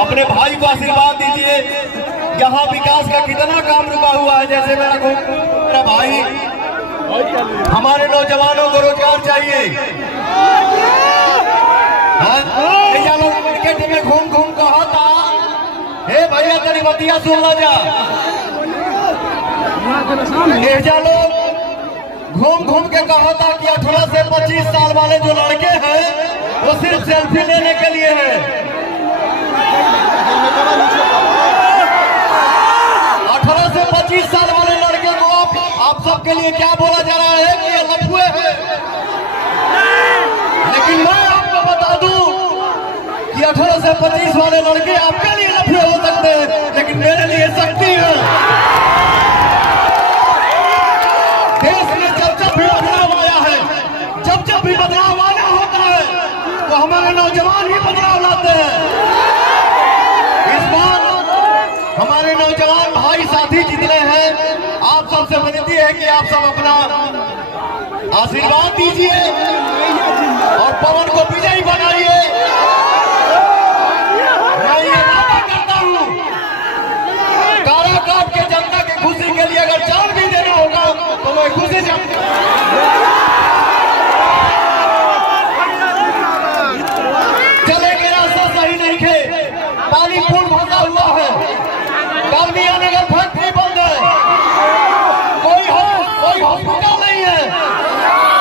अपने भाई को आशीर्वाद दीजिए। यहाँ विकास का कितना काम रुका हुआ है, जैसे मेरा भाई, हमारे नौजवानों को रोजगार चाहिए। लोग क्रिकेट में घूम घूम कहा था, हे भैया तेरी बतिया सुन ला जा। लोग घूम घूम के कहा था कि 18 से 25 साल वाले जो लड़के हैं वो सिर्फ सेल्फी लेने के लिए हैं। 18 से 25 साल वाले लड़के को आप सबके लिए क्या बोला जा रहा है कि ये लफुए हैं। लेकिन मैं आपको बता दूं कि 18 से 25 वाले लड़के आपके लिए लफुए हो सकते हैं, लेकिन मेरे लिए शक्ति है। देश में जब भी बदलाव आया है, जब भी बदलाव आना होता है तो हमारे नौजवान ही बदलाव लाते हैं। इस बार हमारे नौजवान भाई साथी जितने हैं, आप सबसे विनती है कि आप सब अपना आशीर्वाद दीजिए और पवन को विजयी बनाइए। मैं ये दावा करता हूं, काराकाट के जनता की खुशी के लिए अगर जान भी देना होगा तो मैं खुशी से चलेंगे। रास्ता सही नहीं है, पानी पुल भरा हुआ है, डालमिया नगर फैक्ट्री बंद है, कोई हॉस्पिटल नहीं है,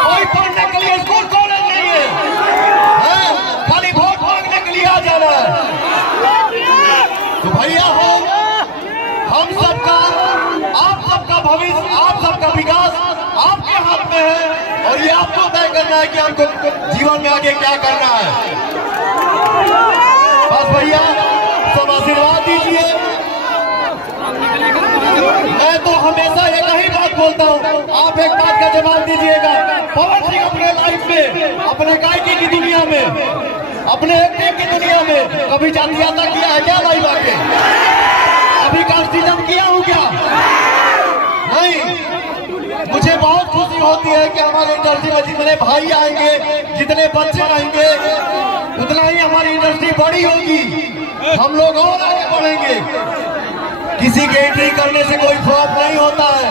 कोई पढ़ने के लिए स्कूल कॉलेज नहीं है, खाली वोट मांगने के लिए आ जाना है। तो भैया हम सबका, आप सबका भविष्य, आप सबका विकास आपके हाथ में है और ये आपको तय करना है कि आपको जीवन में आगे क्या करना है। बस भैया सब आशीर्वाद दीजिए। मैं तो हमेशा एक ही बात बोलता हूँ, आप एक बात का जवाब दीजिएगा। पवन सिंह अपने लाइफ में, अपने गायकी की दुनिया में, अपने एक्टिंग की दुनिया में कभी जातियाता किया है क्या? लाइव आके अभी कास्टिज्म किया हूँ क्या? नहीं। मुझे बहुत खुशी होती है कि हमारे इंडस्ट्री में जितने भाई आएंगे, जितने बच्चे आएंगे, उतना ही हमारी इंडस्ट्री बड़ी होगी, हम लोग और आगे बढ़ेंगे। किसी के एंट्री करने से कोई फ्लॉप नहीं होता है।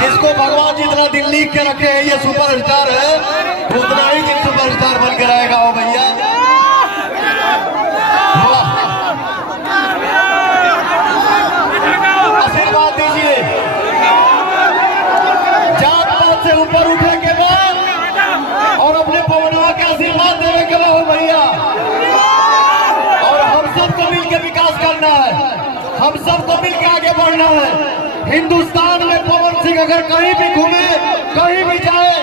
जिसको भगवान जितना दिल लिख के रखे हैं ये सुपरस्टार है, उतना ही दिन सुपरस्टार बन के रहेगा। हो भैया आशीर्वाद दीजिए। जात पात से ऊपर उठे के बाद और अपने पवनवा के आशीर्वाद देने के बाद हो भैया, और हम सबको मिलकर विकास करना है, हम सबको मिलकर आगे बढ़ना है। हिंदुस्तान में पवन सिंह अगर कहीं भी घूमे, कहीं भी जाए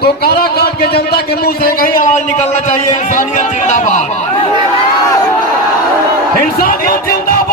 तो काराकाट के जनता के मुंह से कहीं आवाज निकलना चाहिए, इंसानियत जिंदाबाद, इंसानियत जिंदाबाद।